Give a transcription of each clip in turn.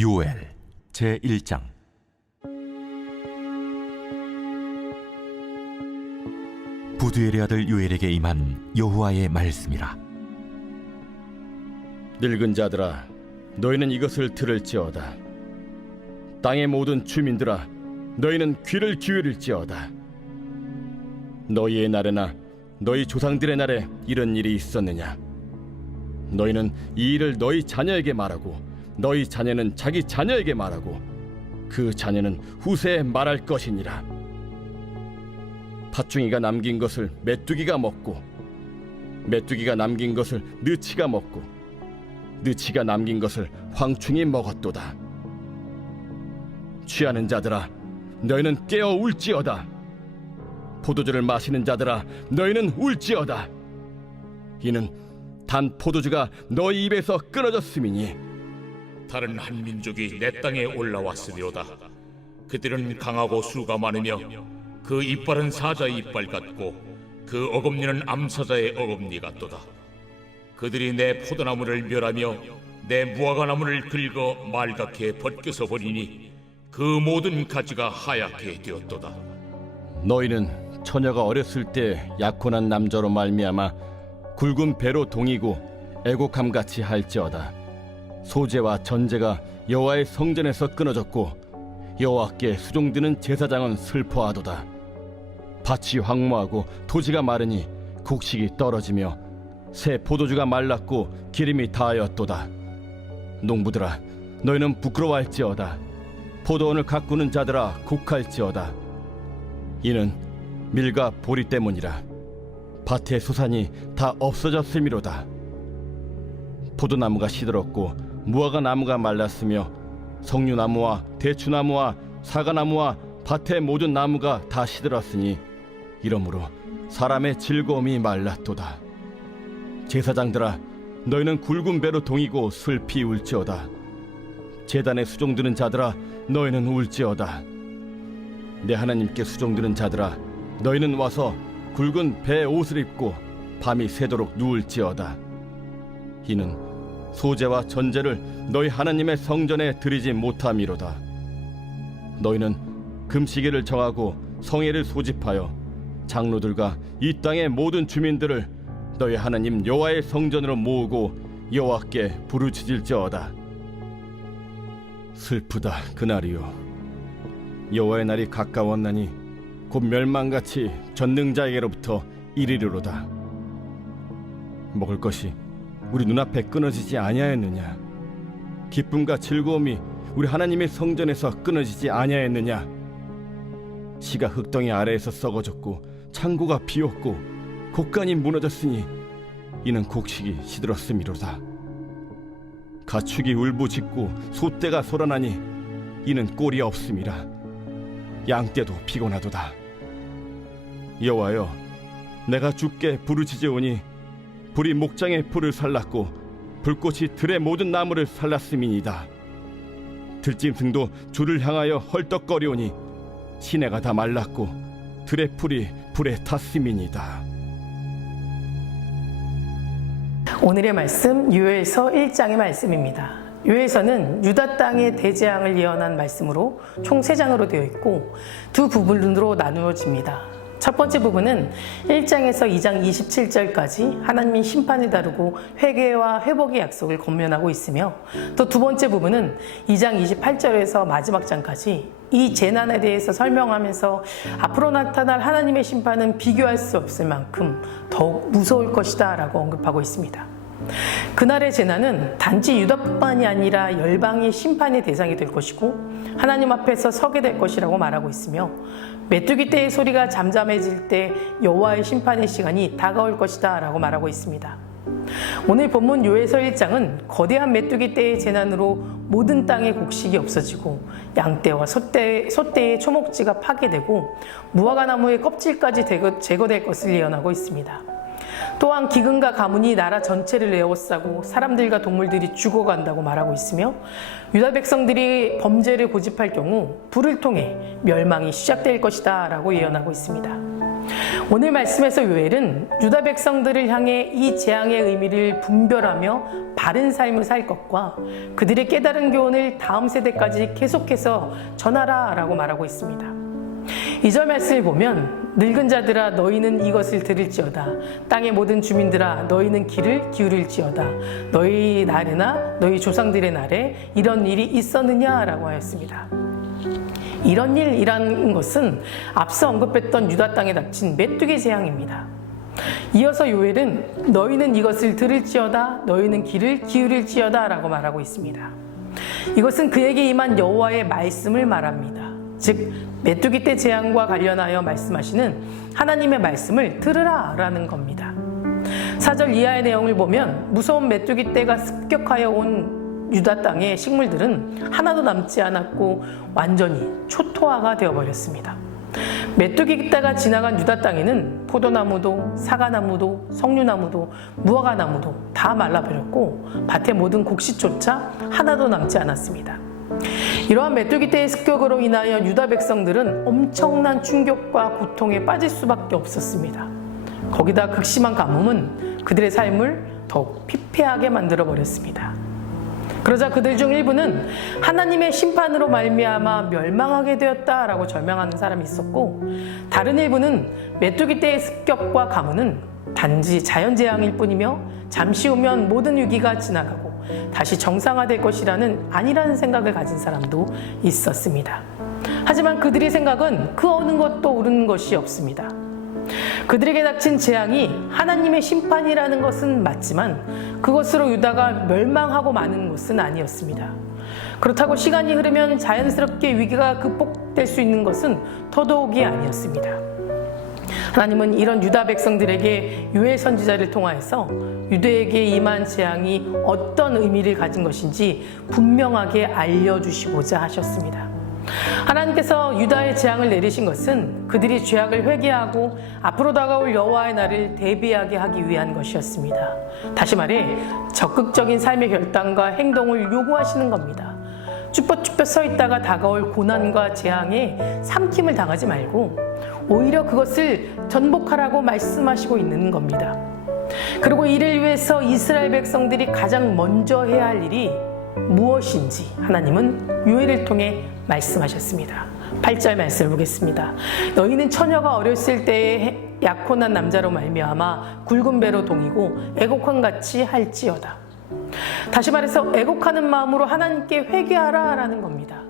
요엘 제1장. 부두엘의 아들 요엘에게 임한 여호와의 말씀이라. 늙은 자들아, 너희는 이것을 들을지어다. 땅의 모든 주민들아, 너희는 귀를 기울일지어다. 너희의 날에나 너희 조상들의 날에 이런 일이 있었느냐? 너희는 이 일을 너희 자녀에게 말하고 너희 자녀는 자기 자녀에게 말하고 그 자녀는 후세에 말할 것이니라. 팥중이가 남긴 것을 메뚜기가 먹고 메뚜기가 남긴 것을 느치가 먹고 느치가 남긴 것을 황충이 먹었도다. 취하는 자들아, 너희는 깨어 울지어다. 포도주를 마시는 자들아, 너희는 울지어다. 이는 단 포도주가 너희 입에서 끊어졌음이니 다른 한 민족이 내 땅에 올라왔으리로다. 그들은 강하고 수가 많으며 그 이빨은 사자의 이빨 같고 그 어금니는 암사자의 어금니 같도다. 그들이 내 포도나무를 멸하며 내 무화과나무를 긁어 말갛게 벗겨서 버리니 그 모든 가지가 하얗게 되었도다. 너희는 처녀가 어렸을 때 약혼한 남자로 말미암아 굵은 배로 동이고 애곡함같이 할지어다. 소제와 전제가 여호와의 성전에서 끊어졌고 여호와께 수종드는 제사장은 슬퍼하도다. 밭이 황무하고 토지가 마르니 곡식이 떨어지며 새 포도주가 말랐고 기름이 다하였도다. 농부들아, 너희는 부끄러워할지어다. 포도원을 가꾸는 자들아, 곡할지어다. 이는 밀과 보리 때문이라. 밭의 소산이 다 없어졌음이로다. 포도나무가 시들었고 무화과 나무가 말랐으며 석류나무와 대추나무와 사과나무와 밭의 모든 나무가 다 시들었으니 이러므로 사람의 즐거움이 말랐도다. 제사장들아, 너희는 굵은 배로 동이고 슬피 울지어다. 제단에 수종드는 자들아, 너희는 울지어다. 내 하나님께 수종드는 자들아, 너희는 와서 굵은 배 옷을 입고 밤이 새도록 누울지어다. 이는 소제와 전제를 너희 하나님의 성전에 드리지 못함이로다. 너희는 금시계를 정하고 성회를 소집하여 장로들과 이 땅의 모든 주민들을 너희 하나님 여호와의 성전으로 모으고 여호와께 부르짖을지어다. 슬프다 그날이요. 여호와의 날이 가까웠나니 곧 멸망같이 전능자에게로부터 이르리로다. 먹을 것이 우리 눈앞에 끊어지지 아니하였느냐? 기쁨과 즐거움이 우리 하나님의 성전에서 끊어지지 아니하였느냐? 씨가 흙덩이 아래에서 썩어졌고 창고가 비었고 곡간이 무너졌으니 이는 곡식이 시들었음이로다. 가축이 울부짖고 소떼가 소란하니 이는 꼴이 없음이라. 양떼도 피곤하도다. 여호와여, 내가 주께 부르짖으오니 불이 목장의 풀을 살랐고 불꽃이 들의 모든 나무를 살랐음이니이다. 들짐승도 주를 향하여 헐떡거리오니 시내가 다 말랐고 들의 풀이 불에 탔음이니이다. 오늘의 말씀 요엘서 1장의 말씀입니다. 요엘서는 유다 땅의 대재앙을 예언한 말씀으로 총 3장으로 되어 있고 두 부분으로 나누어집니다. 첫 번째 부분은 1장에서 2장 27절까지 하나님의 심판을 다루고 회개와 회복의 약속을 권면하고 있으며 또 두 번째 부분은 2장 28절에서 마지막 장까지 이 재난에 대해서 설명하면서 앞으로 나타날 하나님의 심판은 비교할 수 없을 만큼 더욱 무서울 것이다 라고 언급하고 있습니다. 그날의 재난은 단지 유다뿐만이 아니라 열방이 심판의 대상이 될 것이고 하나님 앞에서 서게 될 것이라고 말하고 있으며 메뚜기 떼의 소리가 잠잠해질 때 여호와의 심판의 시간이 다가올 것이다 라고 말하고 있습니다. 오늘 본문 요엘서 1장은 거대한 메뚜기 떼의 재난으로 모든 땅의 곡식이 없어지고 양떼와 소떼의 초목지가 파괴되고 무화과나무의 껍질까지 제거될 것을 예언하고 있습니다. 또한 기근과 가뭄이 나라 전체를 에워싸고 사람들과 동물들이 죽어간다고 말하고 있으며 유다 백성들이 범죄를 고집할 경우 불을 통해 멸망이 시작될 것이다 라고 예언하고 있습니다. 오늘 말씀에서 요엘은 유다 백성들을 향해 이 재앙의 의미를 분별하며 바른 삶을 살 것과 그들의 깨달은 교훈을 다음 세대까지 계속해서 전하라 라고 말하고 있습니다. 2절 말씀을 보면 늙은 자들아 너희는 이것을 들을지어다. 땅의 모든 주민들아 너희는 귀를 기울일지어다. 너희 날에나 너희 조상들의 날에 이런 일이 있었느냐 라고 하였습니다. 이런 일이라는 것은 앞서 언급했던 유다 땅에 닥친 메뚜기 재앙입니다. 이어서 요엘은 너희는 이것을 들을지어다 너희는 귀를 기울일지어다 라고 말하고 있습니다. 이것은 그에게 임한 여호와의 말씀을 말합니다. 즉 메뚜기 떼 재앙과 관련하여 말씀하시는 하나님의 말씀을 들으라 라는 겁니다. 4절 이하의 내용을 보면 무서운 메뚜기 떼가 습격하여 온 유다 땅의 식물들은 하나도 남지 않았고 완전히 초토화가 되어버렸습니다. 메뚜기 떼가 지나간 유다 땅에는 포도나무도 사과나무도 석류나무도 무화과나무도 다 말라버렸고 밭의 모든 곡식조차 하나도 남지 않았습니다. 이러한 메뚜기 떼의 습격으로 인하여 유다 백성들은 엄청난 충격과 고통에 빠질 수밖에 없었습니다. 거기다 극심한 가뭄은 그들의 삶을 더욱 피폐하게 만들어버렸습니다. 그러자 그들 중 일부는 하나님의 심판으로 말미암아 멸망하게 되었다라고 절망하는 사람이 있었고, 다른 일부는 메뚜기 떼의 습격과 가뭄은 단지 자연재앙일 뿐이며 잠시 후면 모든 위기가 지나가고 다시 정상화될 것이라는 아니라는 생각을 가진 사람도 있었습니다. 하지만 그들의 생각은 그 어느 것도 옳은 것이 없습니다. 그들에게 닥친 재앙이 하나님의 심판이라는 것은 맞지만 그것으로 유다가 멸망하고 마는 것은 아니었습니다. 그렇다고 시간이 흐르면 자연스럽게 위기가 극복될 수 있는 것은 더더욱이 아니었습니다. 하나님은 이런 유다 백성들에게 요엘 선지자를 통하여서 유대에게 임한 재앙이 어떤 의미를 가진 것인지 분명하게 알려주시고자 하셨습니다. 하나님께서 유다의 재앙을 내리신 것은 그들이 죄악을 회개하고 앞으로 다가올 여호와의 날을 대비하게 하기 위한 것이었습니다. 다시 말해 적극적인 삶의 결단과 행동을 요구하시는 겁니다. 쭈뼛쭈뼛 서 있다가 다가올 고난과 재앙에 삼킴을 당하지 말고 오히려 그것을 전복하라고 말씀하시고 있는 겁니다. 그리고 이를 위해서 이스라엘 백성들이 가장 먼저 해야 할 일이 무엇인지 하나님은 요엘을 통해 말씀하셨습니다. 8절 말씀을 보겠습니다. 너희는 처녀가 어렸을 때에 약혼한 남자로 말미암아 굵은 배로 동이고 애곡한 같이 할지어다. 다시 말해서 애곡하는 마음으로 하나님께 회개하라 라는 겁니다.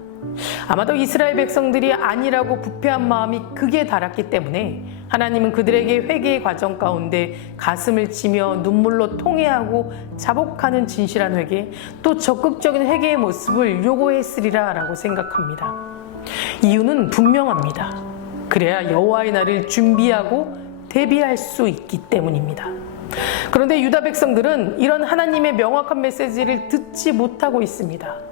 아마도 이스라엘 백성들이 아니라고 부패한 마음이 극에 달았기 때문에 하나님은 그들에게 회개의 과정 가운데 가슴을 치며 눈물로 통회하고 자복하는 진실한 회개, 또 적극적인 회개의 모습을 요구했으리라 라고 생각합니다. 이유는 분명합니다. 그래야 여호와의 날을 준비하고 대비할 수 있기 때문입니다. 그런데 유다 백성들은 이런 하나님의 명확한 메시지를 듣지 못하고 있습니다.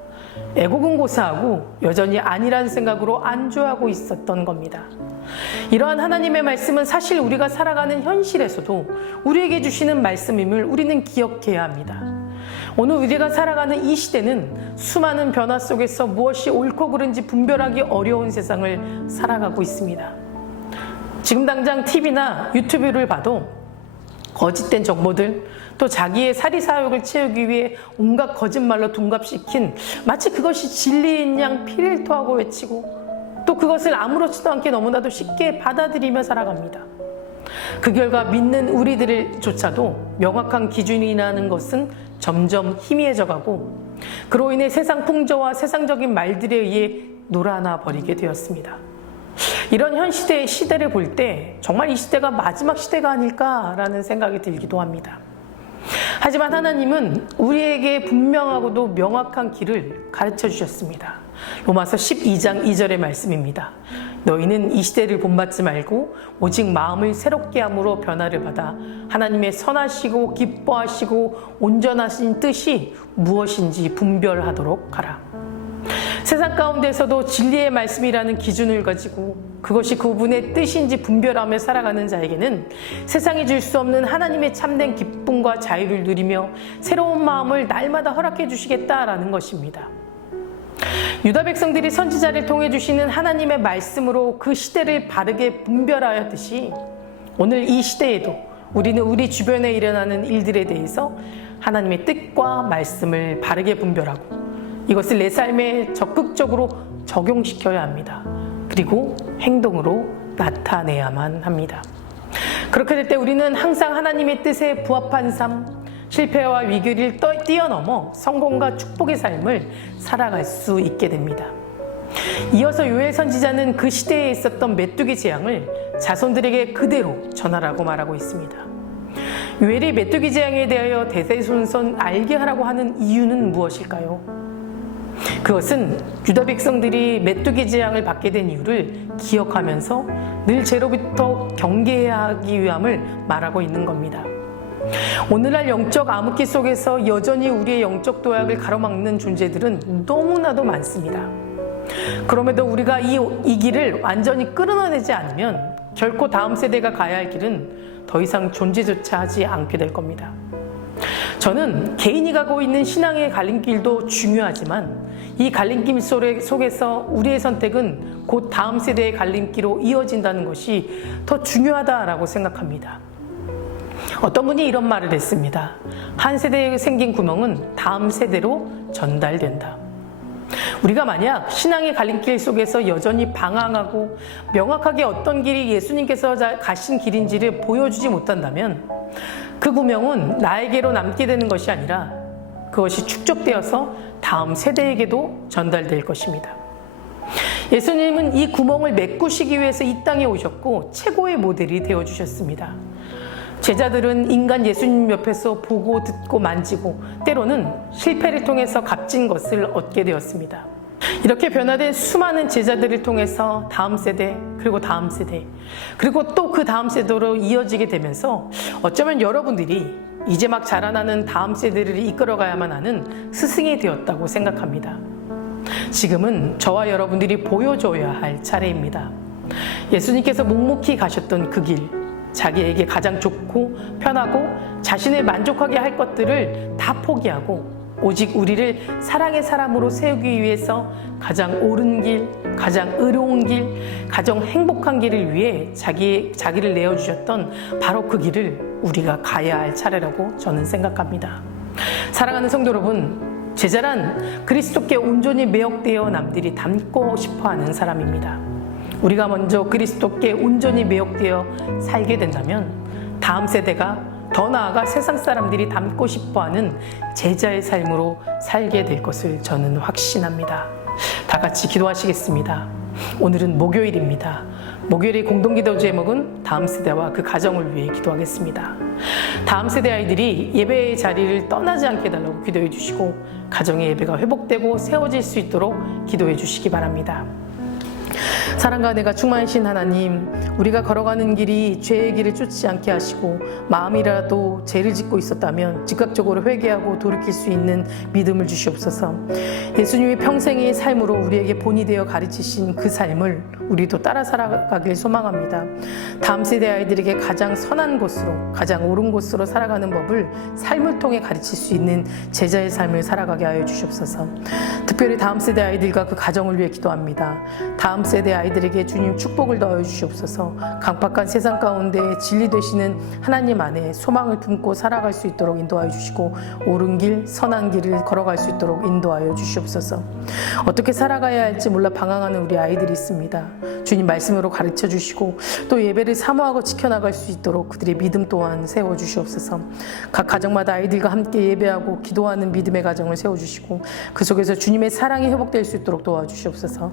애곡은 고사하고 여전히 아니라는 생각으로 안주하고 있었던 겁니다. 이러한 하나님의 말씀은 사실 우리가 살아가는 현실에서도 우리에게 주시는 말씀임을 우리는 기억해야 합니다. 오늘 우리가 살아가는 이 시대는 수많은 변화 속에서 무엇이 옳고 그른지 분별하기 어려운 세상을 살아가고 있습니다. 지금 당장 TV나 유튜브를 봐도 거짓된 정보들, 또 자기의 사리사욕을 채우기 위해 온갖 거짓말로 둔갑시킨 마치 그것이 진리인 양 피를 토하고 외치고 또 그것을 아무렇지도 않게 너무나도 쉽게 받아들이며 살아갑니다. 그 결과 믿는 우리들조차도 명확한 기준이라는 것은 점점 희미해져가고 그로 인해 세상 풍조와 세상적인 말들에 의해 놀아나 버리게 되었습니다. 이런 현 시대를 볼 때 정말 이 시대가 마지막 시대가 아닐까라는 생각이 들기도 합니다. 하지만 하나님은 우리에게 분명하고도 명확한 길을 가르쳐 주셨습니다. 로마서 12장 2절의 말씀입니다. 너희는 이 시대를 본받지 말고 오직 마음을 새롭게 함으로 변화를 받아 하나님의 선하시고 기뻐하시고 온전하신 뜻이 무엇인지 분별하도록 하라. 세상 가운데서도 진리의 말씀이라는 기준을 가지고 그것이 그분의 뜻인지 분별하며 살아가는 자에게는 세상이 줄 수 없는 하나님의 참된 기쁨과 자유를 누리며 새로운 마음을 날마다 허락해 주시겠다라는 것입니다. 유다 백성들이 선지자를 통해 주시는 하나님의 말씀으로 그 시대를 바르게 분별하였듯이 오늘 이 시대에도 우리는 우리 주변에 일어나는 일들에 대해서 하나님의 뜻과 말씀을 바르게 분별하고 이것을 내 삶에 적극적으로 적용시켜야 합니다. 그리고 행동으로 나타내야만 합니다. 그렇게 될 때 우리는 항상 하나님의 뜻에 부합한 삶, 실패와 위기를 뛰어넘어 성공과 축복의 삶을 살아갈 수 있게 됩니다. 이어서 요엘 선지자는 그 시대에 있었던 메뚜기 재앙을 자손들에게 그대로 전하라고 말하고 있습니다. 요엘이 메뚜기 재앙에 대하여 대대손손 알게 하라고 하는 이유는 무엇일까요? 그것은 유다 백성들이 메뚜기 재앙을 받게 된 이유를 기억하면서 늘 죄로부터 경계해야 하기 위함을 말하고 있는 겁니다. 오늘날 영적 암흑기 속에서 여전히 우리의 영적 도약을 가로막는 존재들은 너무나도 많습니다. 그럼에도 우리가 이 길을 완전히 끌어내지 않으면 결코 다음 세대가 가야 할 길은 더 이상 존재조차 하지 않게 될 겁니다. 저는 개인이 가고 있는 신앙의 갈림길도 중요하지만 이 갈림길 속에서 우리의 선택은 곧 다음 세대의 갈림길로 이어진다는 것이 더 중요하다라고 생각합니다. 어떤 분이 이런 말을 했습니다. 한 세대에 생긴 구멍은 다음 세대로 전달된다. 우리가 만약 신앙의 갈림길 속에서 여전히 방황하고 명확하게 어떤 길이 예수님께서 가신 길인지를 보여주지 못한다면 그 구멍은 나에게로 남게 되는 것이 아니라 그것이 축적되어서 다음 세대에게도 전달될 것입니다. 예수님은 이 구멍을 메꾸시기 위해서 이 땅에 오셨고 최고의 모델이 되어주셨습니다. 제자들은 인간 예수님 옆에서 보고 듣고 만지고 때로는 실패를 통해서 값진 것을 얻게 되었습니다. 이렇게 변화된 수많은 제자들을 통해서 다음 세대 그리고 다음 세대 그리고 또 그 다음 세대로 이어지게 되면서 어쩌면 여러분들이 이제 막 자라나는 다음 세대를 이끌어가야만 하는 스승이 되었다고 생각합니다. 지금은 저와 여러분들이 보여줘야 할 차례입니다. 예수님께서 묵묵히 가셨던 그 길, 자기에게 가장 좋고 편하고 자신을 만족하게 할 것들을 다 포기하고 오직 우리를 사랑의 사람으로 세우기 위해서 가장 옳은 길, 가장 의로운 길, 가장 행복한 길을 위해 자기를 내어주셨던 바로 그 길을 우리가 가야 할 차례라고 저는 생각합니다. 사랑하는 성도 여러분, 제자란 그리스도께 온전히 매혹되어 남들이 닮고 싶어하는 사람입니다. 우리가 먼저 그리스도께 온전히 매혹되어 살게 된다면 다음 세대가 더 나아가 세상 사람들이 닮고 싶어하는 제자의 삶으로 살게 될 것을 저는 확신합니다. 다 같이 기도하시겠습니다. 오늘은 목요일입니다. 목요일의 공동기도 제목은 다음 세대와 그 가정을 위해 기도하겠습니다. 다음 세대 아이들이 예배의 자리를 떠나지 않게 해달라고 기도해 주시고 가정의 예배가 회복되고 세워질 수 있도록 기도해 주시기 바랍니다. 사랑과 은혜가 충만하신 하나님, 우리가 걸어가는 길이 죄의 길을 쫓지 않게 하시고 마음이라도 죄를 짓고 있었다면 즉각적으로 회개하고 돌이킬 수 있는 믿음을 주시옵소서. 예수님의 평생의 삶으로 우리에게 본이 되어 가르치신 그 삶을 우리도 따라 살아가길 소망합니다. 다음 세대 아이들에게 가장 선한 곳으로, 가장 옳은 곳으로 살아가는 법을 삶을 통해 가르칠 수 있는 제자의 삶을 살아가게 하여 주시옵소서. 특별히 다음 세대 아이들과 그 가정을 위해 기도합니다. 다음 세대 아이들에게 주님 축복을 더하여 주시옵소서. 강팍한 세상 가운데 진리 되시는 하나님 안에 소망을 품고 살아갈 수 있도록 인도하여 주시고 옳은 길, 선한 길을 걸어갈 수 있도록 인도하여 주시옵소서. 어떻게 살아가야 할지 몰라 방황하는 우리 아이들이 있습니다. 주님 말씀으로 가르쳐 주시고 또 예배를 사모하고 지켜나갈 수 있도록 그들의 믿음 또한 세워 주시옵소서. 각 가정마다 아이들과 함께 예배하고 기도하는 믿음의 가정을 세워 주시고 그 속에서 주님의 사랑이 회복될 수 있도록 도와주시옵소서.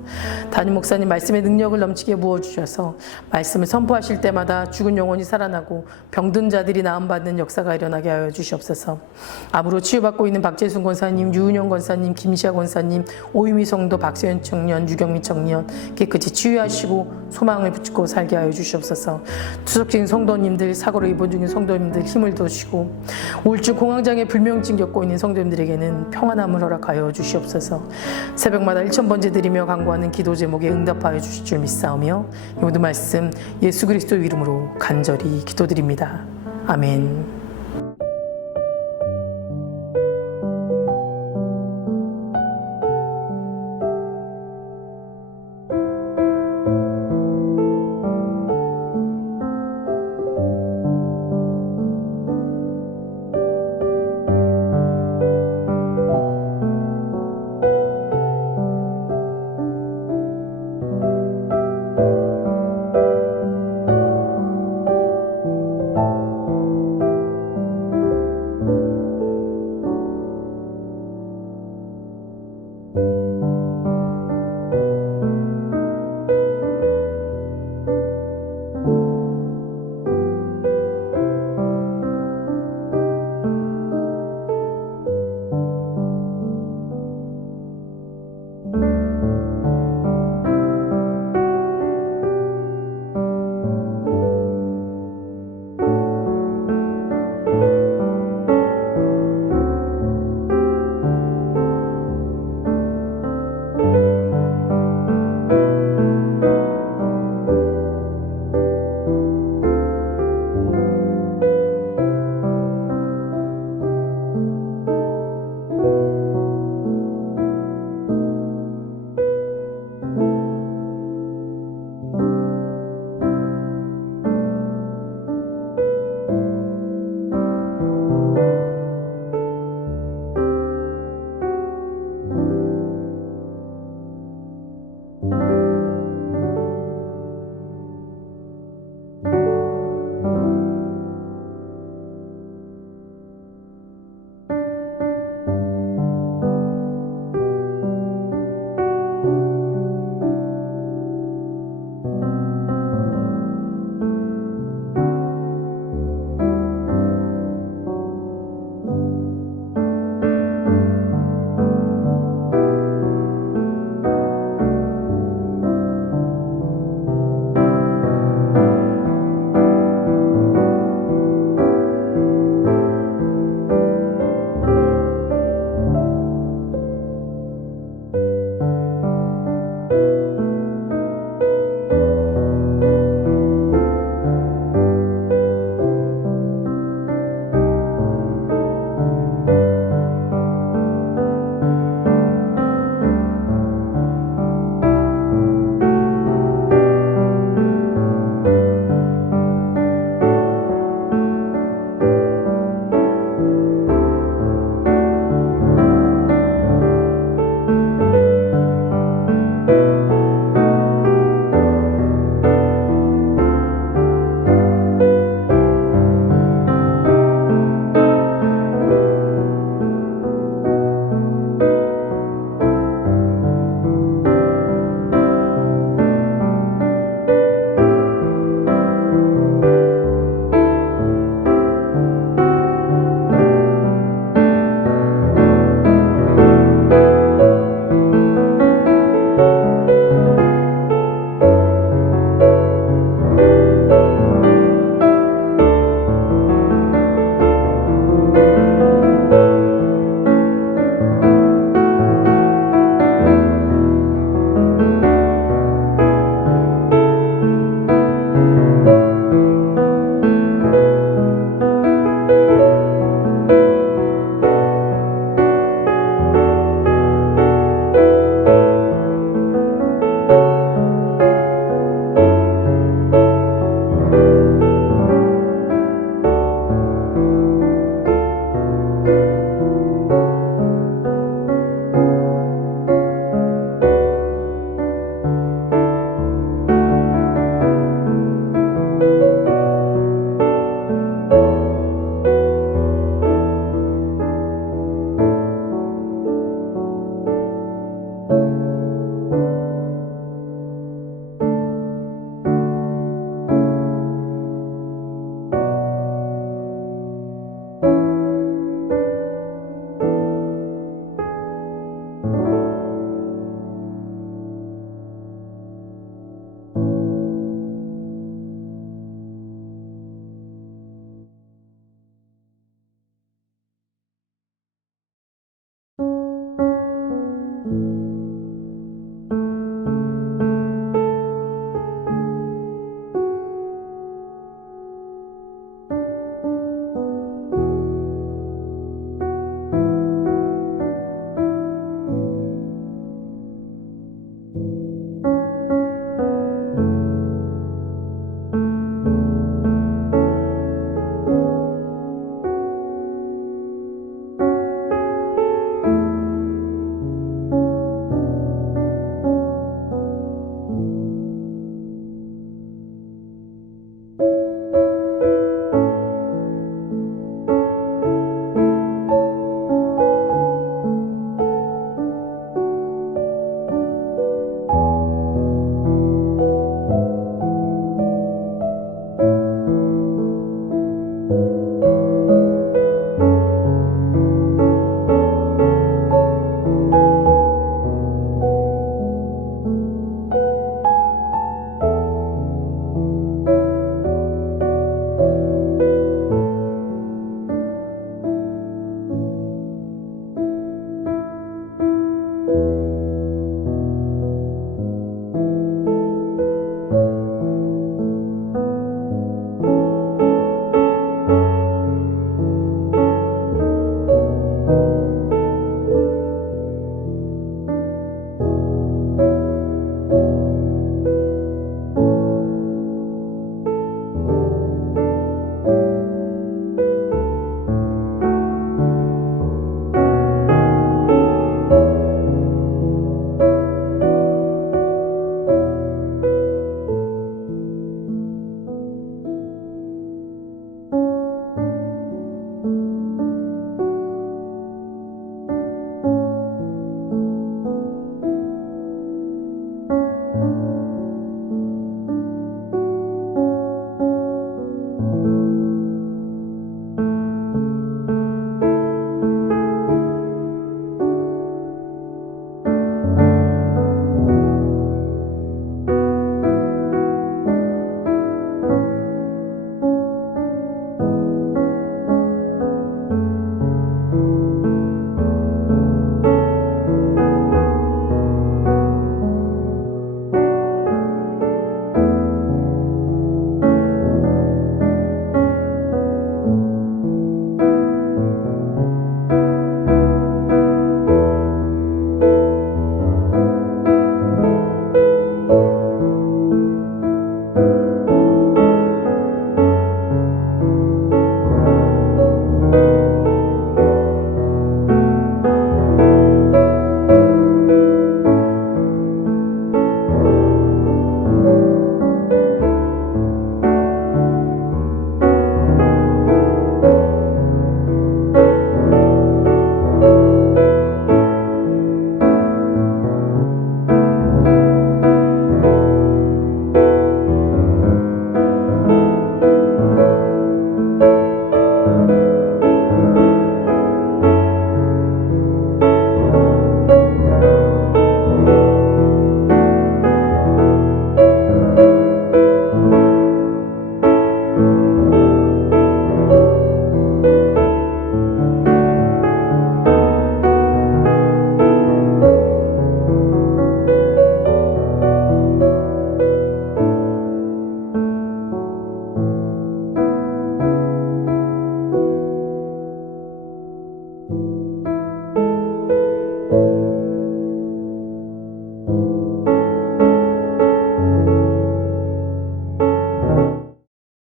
담임 목사님 말씀의 능력을 넘치게 부어주셔서 말씀을 선포하실 때마다 죽은 영혼이 살아나고 병든 자들이 나음받는 역사가 일어나게 하여 주시옵소서. 암으로 치유받고 있는 박재순 권사님, 유은영 권사님, 김시아 권사님, 오유미 성도, 박세현 청년, 유경미 청년 깨끗이 치유하시고 소망을 붙이고 살게 하여 주시옵소서. 투석 중인 성도님들, 사고로 입원 중인 성도님들 힘을 주시고 우울증 공황장애 불면증 겪고 있는 성도님들에게는 평안함을 허락하여 주시옵소서. 새벽마다 1000번째 드리며 간구하는 기도 제목에 응답하여 주실 줄 믿사오며 이 모든 말씀 예수 그리스도 이름으로 간절히 기도드립니다. 아멘.